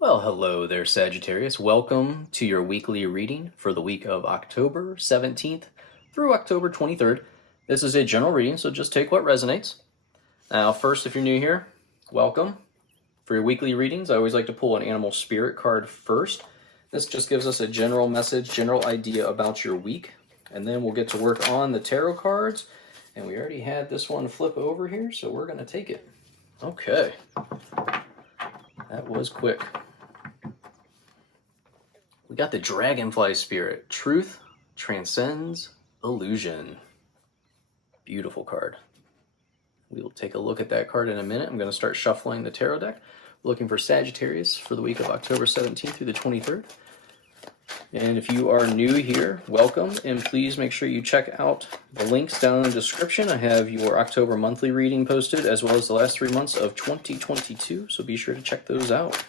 Well, hello there, Sagittarius. Welcome to your weekly reading for the week of October 17th through October 23rd. This is a general reading, so just take what resonates. Now, first, if you're new here, welcome. For your weekly readings, I always like to pull an animal spirit card first. This just gives us a general message, general idea about your week, and then we'll get to work on the tarot cards. And we already had this one flip over here, so we're going to take it. Okay. That was quick. We got the Dragonfly Spirit. Truth transcends illusion. Beautiful card. We will take a look at that card in a minute. I'm going to start shuffling the tarot deck. Looking for Sagittarius for the week of October 17th through the 23rd. And if you are new here, welcome. And please make sure you check out the links down in the description. I have your October monthly reading posted, as well as the last 3 months of 2022. So be sure to check those out.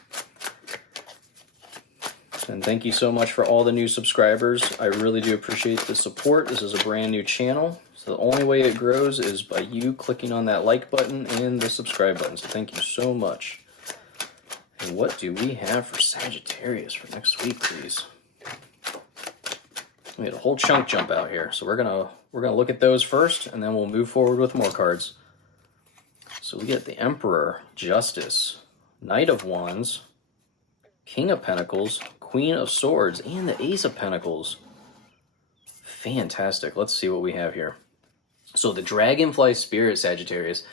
And thank you so much for all the new subscribers. I really do appreciate the support. This is a brand new channel, so the only way it grows is by you clicking on that like button and the subscribe button. So thank you so much. And what do we have for Sagittarius for next week, please? We had a whole chunk jump out here, so we're gonna look at those first, and then we'll move forward with more cards. So we get the Emperor, Justice, Knight of Wands, King of Pentacles, Queen of Swords, and the Ace of Pentacles. Fantastic. Let's see what we have here. So the Dragonfly Spirit, Sagittarius,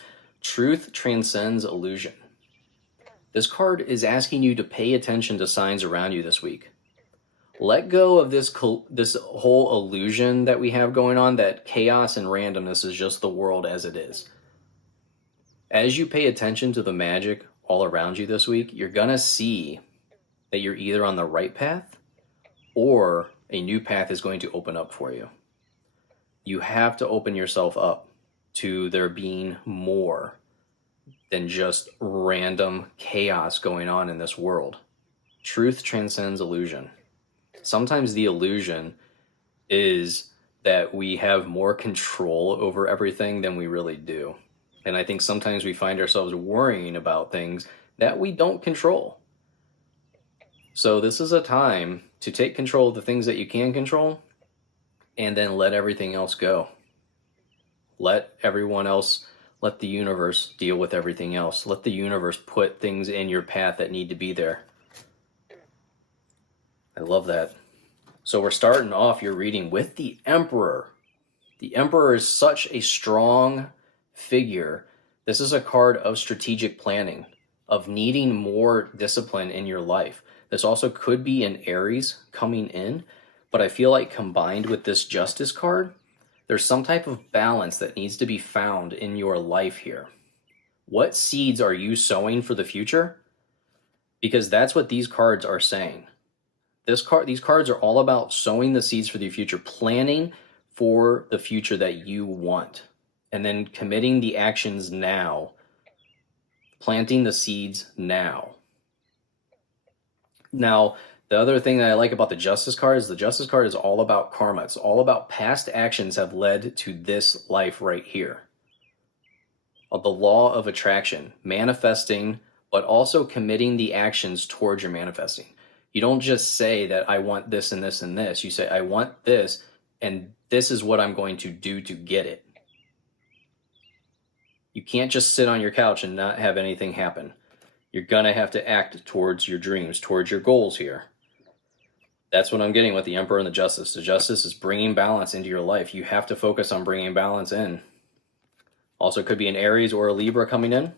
truth transcends illusion. This card is asking you to pay attention to signs around you this week. Let go of this whole illusion that we have going on, that chaos and randomness is just the world as it is. As you pay attention to the magic all around you this week, you're going to see that you're either on the right path or a new path is going to open up for you. You have to open yourself up to there being more than just random chaos going on in this world. Truth transcends illusion. Sometimes the illusion is that we have more control over everything than we really do. And I think sometimes we find ourselves worrying about things that we don't control. So this is a time to take control of the things that you can control and then let everything else go. Let everyone else, let the universe deal with everything else. Let the universe put things in your path that need to be there. I love that. So we're starting off your reading with the Emperor. The Emperor is such a strong figure. This is a card of strategic planning, of needing more discipline in your life. This also could be an Aries coming in, but I feel like combined with this Justice card, there's some type of balance that needs to be found in your life here. What seeds are you sowing for the future? Because that's what these cards are saying. These cards are all about sowing the seeds for the future, planning for the future that you want, and then committing the actions now, planting the seeds now. Now, the other thing that I like about the Justice card is the Justice card is all about karma. It's all about past actions have led to this life right here. Of the law of attraction, manifesting, but also committing the actions towards your manifesting. You don't just say that I want this and this and this. You say, I want this, and this is what I'm going to do to get it. You can't just sit on your couch and not have anything happen. You're going to have to act towards your dreams, towards your goals here. That's what I'm getting with the Emperor and the Justice. The Justice is bringing balance into your life. You have to focus on bringing balance in. Also could be an Aries or a Libra coming in.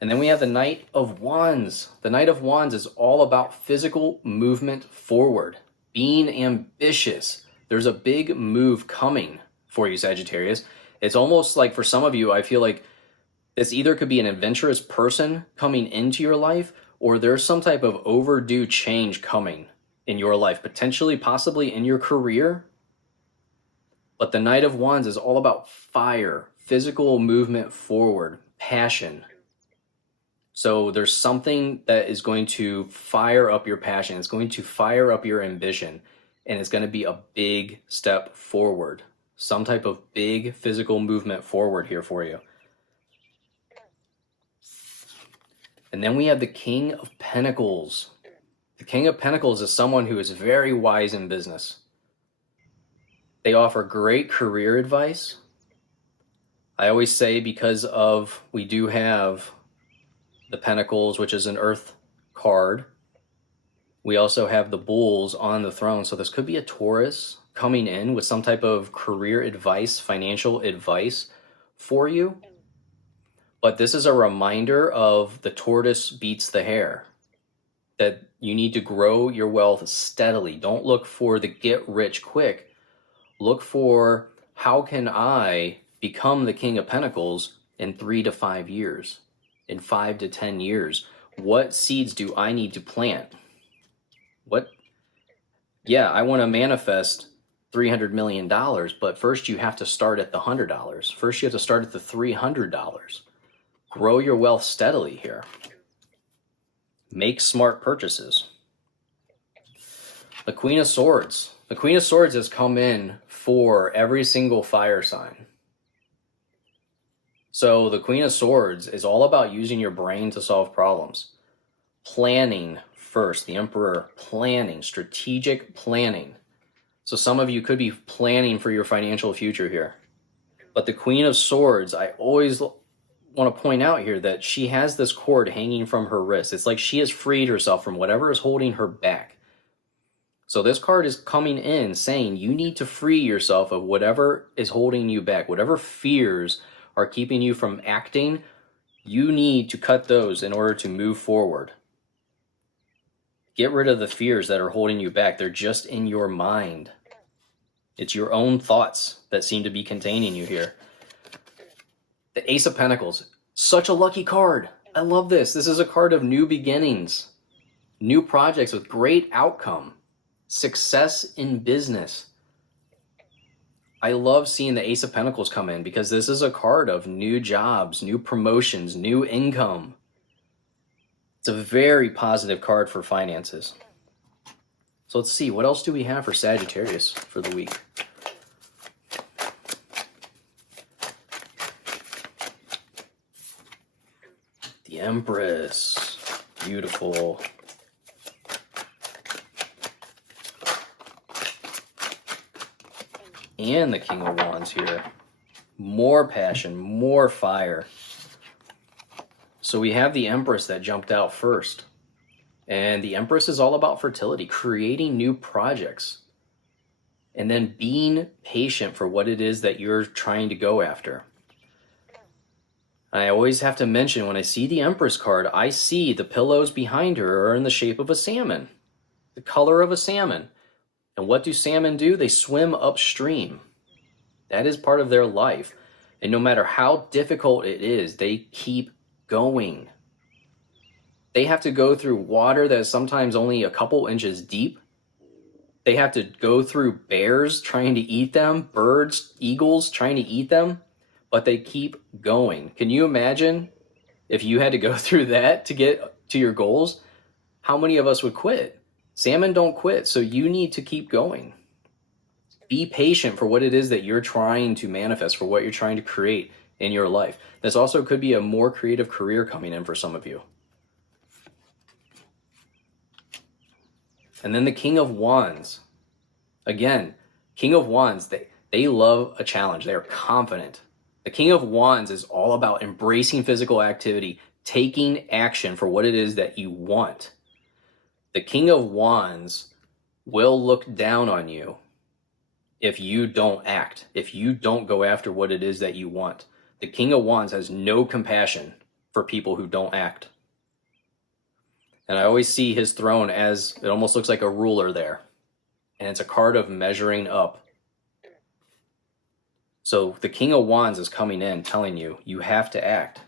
And then we have the Knight of Wands. The Knight of Wands is all about physical movement forward, being ambitious. There's a big move coming for you, Sagittarius. It's almost like for some of you, I feel like this either could be an adventurous person coming into your life, or there's some type of overdue change coming in your life, potentially, possibly in your career. But the Knight of Wands is all about fire, physical movement forward, passion. So there's something that is going to fire up your passion. It's going to fire up your ambition, and it's going to be a big step forward. Some type of big physical movement forward here for you. And then we have the King of Pentacles. The King of Pentacles is someone who is very wise in business. They offer great career advice. I always say, because of, we do have the Pentacles, which is an Earth card. We also have the Bulls on the throne. So this could be a Taurus coming in with some type of career advice, financial advice for you. But this is a reminder of the tortoise beats the hare, that you need to grow your wealth steadily. Don't look for the get rich quick. Look for, how can I become the King of Pentacles in 3 to 5 years, in 5 to 10 years? What seeds do I need to plant? I want to manifest $300 million, but first you have to start at the $100. First you have to start at the $300. Grow your wealth steadily here. Make smart purchases. The Queen of Swords. The Queen of Swords has come in for every single fire sign. So the Queen of Swords is all about using your brain to solve problems. Planning first. The Emperor, planning, strategic planning. So some of you could be planning for your financial future here. But the Queen of Swords, I always want to point out here that she has this cord hanging from her wrist. It's like she has freed herself from whatever is holding her back. So this card is coming in saying you need to free yourself of whatever is holding you back. Whatever fears are keeping you from acting, you need to cut those in order to move forward. Get rid of the fears that are holding you back. They're just in your mind. It's your own thoughts that seem to be containing you here. The Ace of Pentacles, such a lucky card. I love this. This is a card of new beginnings, new projects with great outcome, success in business. I love seeing the Ace of Pentacles come in because this is a card of new jobs, new promotions, new income. It's a very positive card for finances. So let's see, what else do we have for Sagittarius for the week? The Empress, beautiful. And the King of Wands here. More passion, more fire. So we have the Empress that jumped out first. And the Empress is all about fertility, creating new projects, and then being patient for what it is that you're trying to go after. I always have to mention, when I see the Empress card, I see the pillows behind her are in the shape of a salmon, the color of a salmon. And what do salmon do? They swim upstream. That is part of their life. And no matter how difficult it is, they keep going. They have to go through water that is sometimes only a couple inches deep. They have to go through bears trying to eat them, birds, eagles trying to eat them, but they keep going. Can you imagine if you had to go through that to get to your goals? How many of us would quit? Salmon don't quit, so you need to keep going. Be patient for what it is that you're trying to manifest, for what you're trying to create in your life. This also could be a more creative career coming in for some of you. And then the King of Wands. Again, King of Wands, they love a challenge. They are confident. The King of Wands is all about embracing physical activity, taking action for what it is that you want. The King of Wands will look down on you if you don't act, if you don't go after what it is that you want. The King of Wands has no compassion for people who don't act. And I always see his throne as, it almost looks like a ruler there. And it's a card of measuring up. So the King of Wands is coming in telling you, you have to act.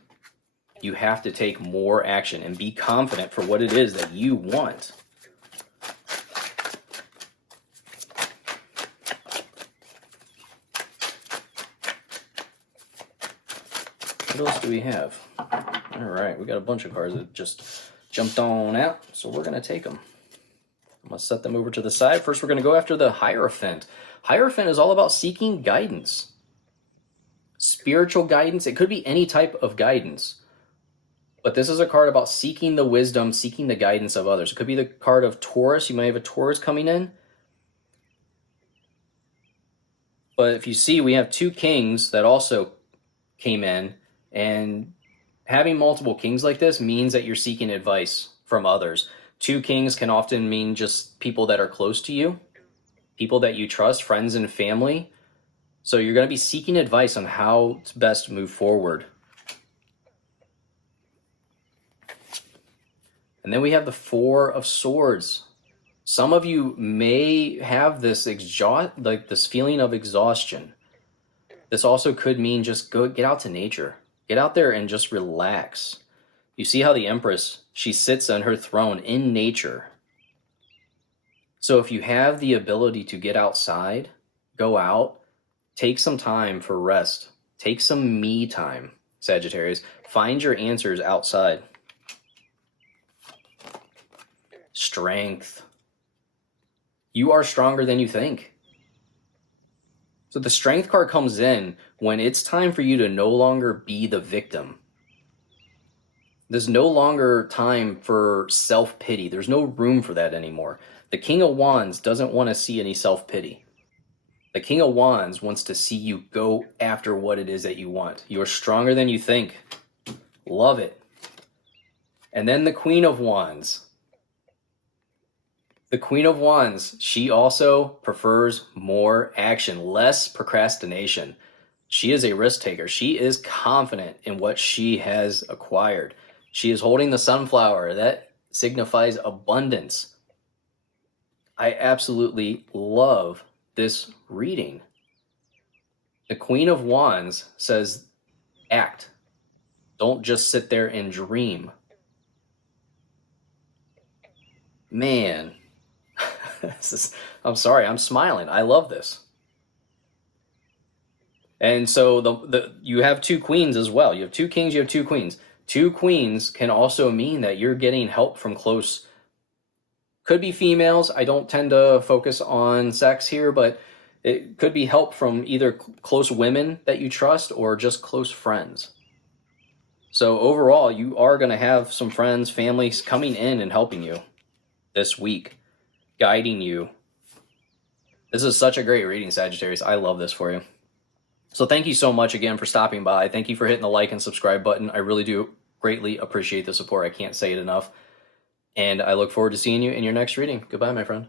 You have to take more action and be confident for what it is that you want. What else do we have? All right, we got a bunch of cards that just jumped on out, so we're going to take them. I'm going to set them over to the side. First, we're going to go after the Hierophant. Hierophant is all about seeking guidance. Spiritual guidance. It could be any type of guidance. But this is a card about seeking the wisdom, seeking the guidance of others. It could be the card of Taurus. You might have a Taurus coming in. But if you see, we have 2 kings that also came in. And having multiple kings like this means that you're seeking advice from others. 2 kings can often mean just people that are close to you, people that you trust, friends and family. So you're going to be seeking advice on how to best move forward. And then we have the 4 of Swords. Some of you may have this this feeling of exhaustion. This also could mean just get out to nature. Get out there and just relax. You see how the Empress, she sits on her throne in nature. So if you have the ability to get outside, go out, take some time for rest. Take some me time, Sagittarius. Find your answers outside. Strength. You are stronger than you think. So the Strength card comes in when it's time for you to no longer be the victim. There's no longer time for self-pity. There's no room for that anymore. The King of Wands doesn't want to see any self-pity. The King of Wands wants to see you go after what it is that you want. You are stronger than you think. Love it. And then the Queen of Wands. The Queen of Wands, she also prefers more action, less procrastination. She is a risk taker. She is confident in what she has acquired. She is holding the sunflower. That signifies abundance. I absolutely love this reading. The Queen of Wands says, act. Don't just sit there and dream. Man. I'm sorry, I'm smiling. I love this. And so you have 2 queens as well. You have 2 kings, you have 2 queens. 2 queens can also mean that you're getting help from close, could be females. I don't tend to focus on sex here, but it could be help from either close women that you trust or just close friends. So overall, you are going to have some friends, families coming in and helping you this week, guiding you. This is such a great reading, Sagittarius. I love this for you. So thank you so much again for stopping by. Thank you for hitting the like and subscribe button. I really do greatly appreciate the support. I can't say it enough. And I look forward to seeing you in your next reading. Goodbye, my friend.